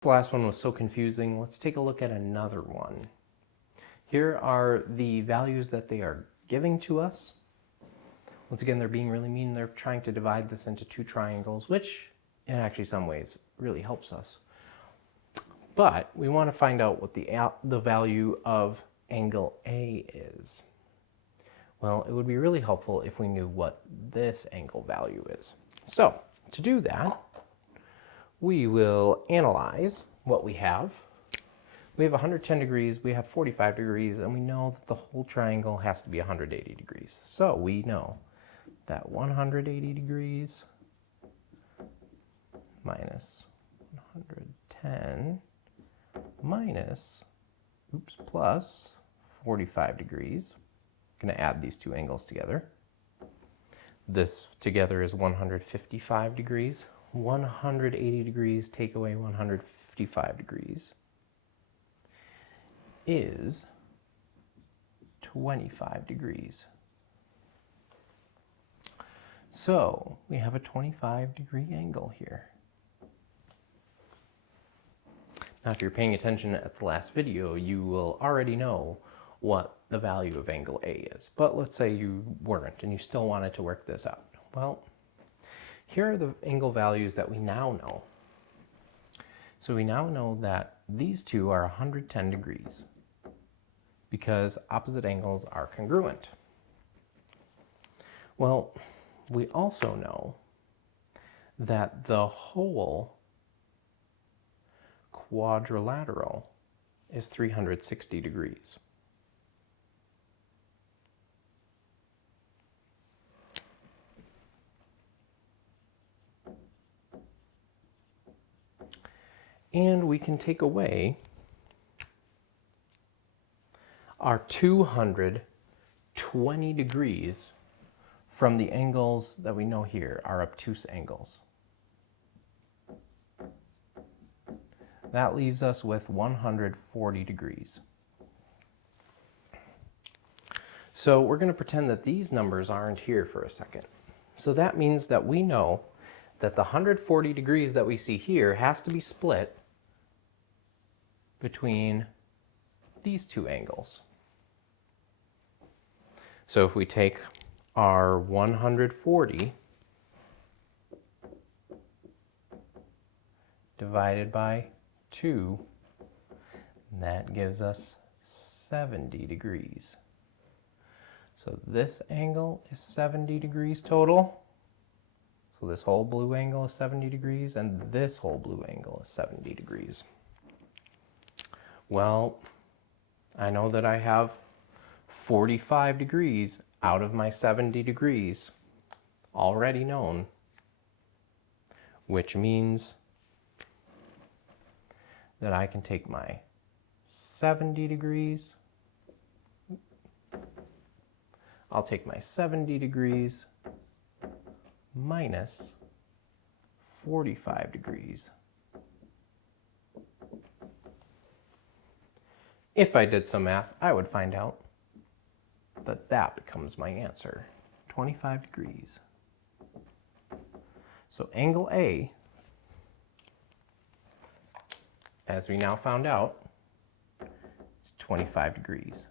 This last one was so confusing. Let's take a look at another one. Here are the values that they are giving to us. Once again, they're being really mean. They're trying to divide this into two triangles, which in actually some ways really helps us. But we want to find out what the value of angle A is. Well, it would be really helpful if we knew what this angle value is. So to do that, we will analyze what we have. We have 110 degrees, we have 45 degrees, and we know that the whole triangle has to be 180 degrees. So we know that 180 degrees minus 110 minus, plus 45 degrees. I'm going to add these two angles together. This together is 155 degrees. 180 degrees take away 155 degrees is 25 degrees. So we have a 25-degree angle here. Now, if you're paying attention at the last video, you will already know what the value of angle A is. But let's say you weren't and you still wanted to work this out. Well, here are the angle values that we now know. So we now know that these two are 110 degrees because opposite angles are congruent. Well, we also know that the whole quadrilateral is 360 degrees. And we can take away our 220 degrees from the angles that we know here, our obtuse angles. That leaves us with 140 degrees. So we're going to pretend that these numbers aren't here for a second. So that means that we know that the 140 degrees that we see here has to be split between these two angles. So if we take our 140 divided by 2, that gives us 70 degrees. So this angle is 70 degrees total. So this whole blue angle is 70 degrees, and this whole blue angle is 70 degrees. Well, I know that I have 45 degrees out of my 70 degrees already known, which means that I can take my 70 degrees, I'll take my 70 degrees minus 45 degrees. If I did some math, I would find out that that becomes my answer, 25 degrees. So angle A, as we now found out, is 25 degrees.